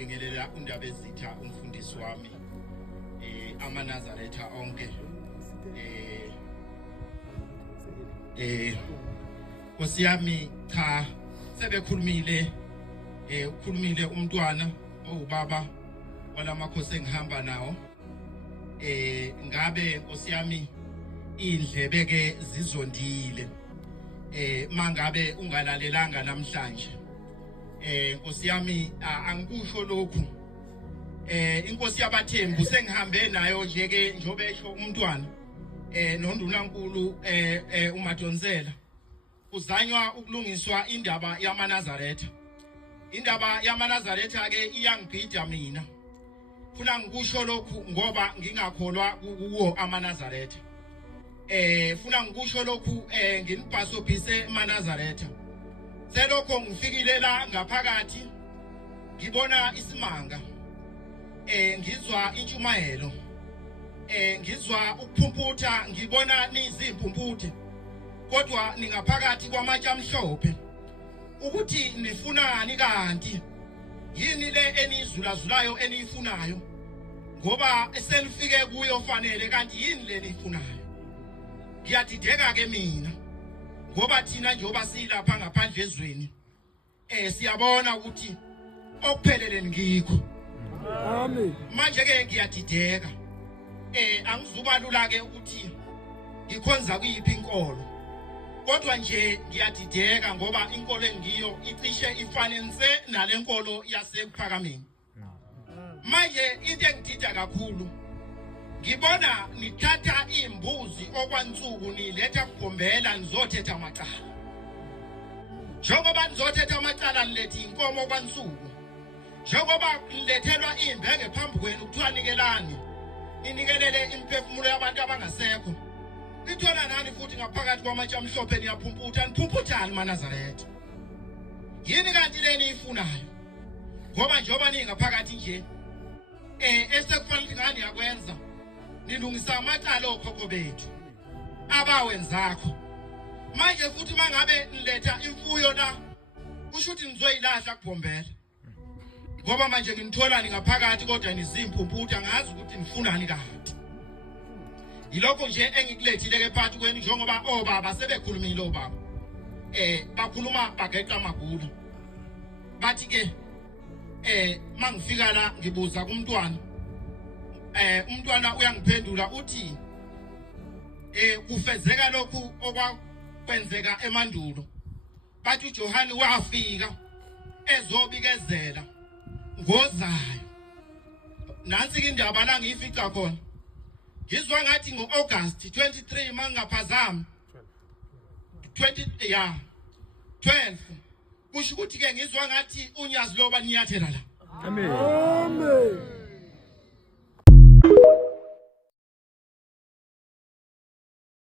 ngibingelela undaba ezitha umfundisi wami amaNazaretha onke Nkosi yami cha sebekhulumile ukhulumile umntwana owubaba walamakhosi engihamba nawo ngabe Nkosi yami indlebe ke zizondile mangabe ungalalelanga namhlanje Nkosi yami angikusho lokhu inkosi yabathembu sengihambe nayo nje ke njobesho umntwana noNdunankulu uMadonsela uzanywa ukulungiswa indaba yamaNazaretha. Indaba yamaNazaretha ke iyangibhida mina. Funa ngikusho lokhu ngoba ngingakholwa kuwo amaNazaretha. Funa ngikusho lokhu nginibhasophise eManazaretha. Selokho ngifikile la ngaphakathi ngibona isimanga. Ngizwa intshumayelo. Ngizwa ukuphumputha ngibona nizimpumputhe. Kodwa ningaphakathi kwamatshe amhlophe. Ukuthi nifunani kanti? Yini le enizulazulayo eniyifunayo? Ngoba esenifike kuyo fanele kanti yini le niyifunayo? Ngiyadideka ke mina. Ngoba thina njoba silapha ngaphandle ezweni. Siyabona ukuthi okuphelele ngikho. Amen. Manje ke ngiyadideka. Angizubalula ke ukuthi ngikhonza kuyiphi inkolo. Kodwa nje ngiyadideka ngoba inkolo engiyo icishe ifanense nalenkolo yasekuphakameni. Manje into engidida kakhulu ngibona nithatha imbuzi okwansuku niletha kugombela nizothetha amacala. Njengoba nizothetha amacala nilethi inkomo okwansuku. Njengoba nilethelwa imbenge phambi kwenu kuthiwa nikelani. Inikelele imphefumulo yabantu abangasekho. Lithola nani futhi ngaphakathi kwamatshe amhlophe niyaphumputha niphumputhani maNazaretha. Yini kanti leni ifunayo? Ngoba njoba ningaphakathi nje esekufanele ngani yakwenza nilungisa amacala okhokho bethu abawenzakho. Manje futhi mangabe niletha imfuyo la kusho ukuthi nizoyilahla kubombela. Ngoba manje nginithola ningaphakathi kodwa nizimpumputha ngazi ukuthi nifunani kanti. Yilokho nje engikulethile ke phakathi kwenu njengoba obaba sebekhulumile obaba. Bakhuluma bageqa amagulu. Bathi ke mangifika la ngibuza kumntwana. Umntwana uyangiphendula uthi kufezeka lokhu okwakwenzeka emandulo. Bathi uJohani wafika ezobikezela ngozayo. Nansi indaba la ngiyifica khona. Ngizwa ngathi ngoAugust 23 mangaphazama 12 kusho ukuthi ke ngizwa ngathi unyazi loba niyathela la. Amen.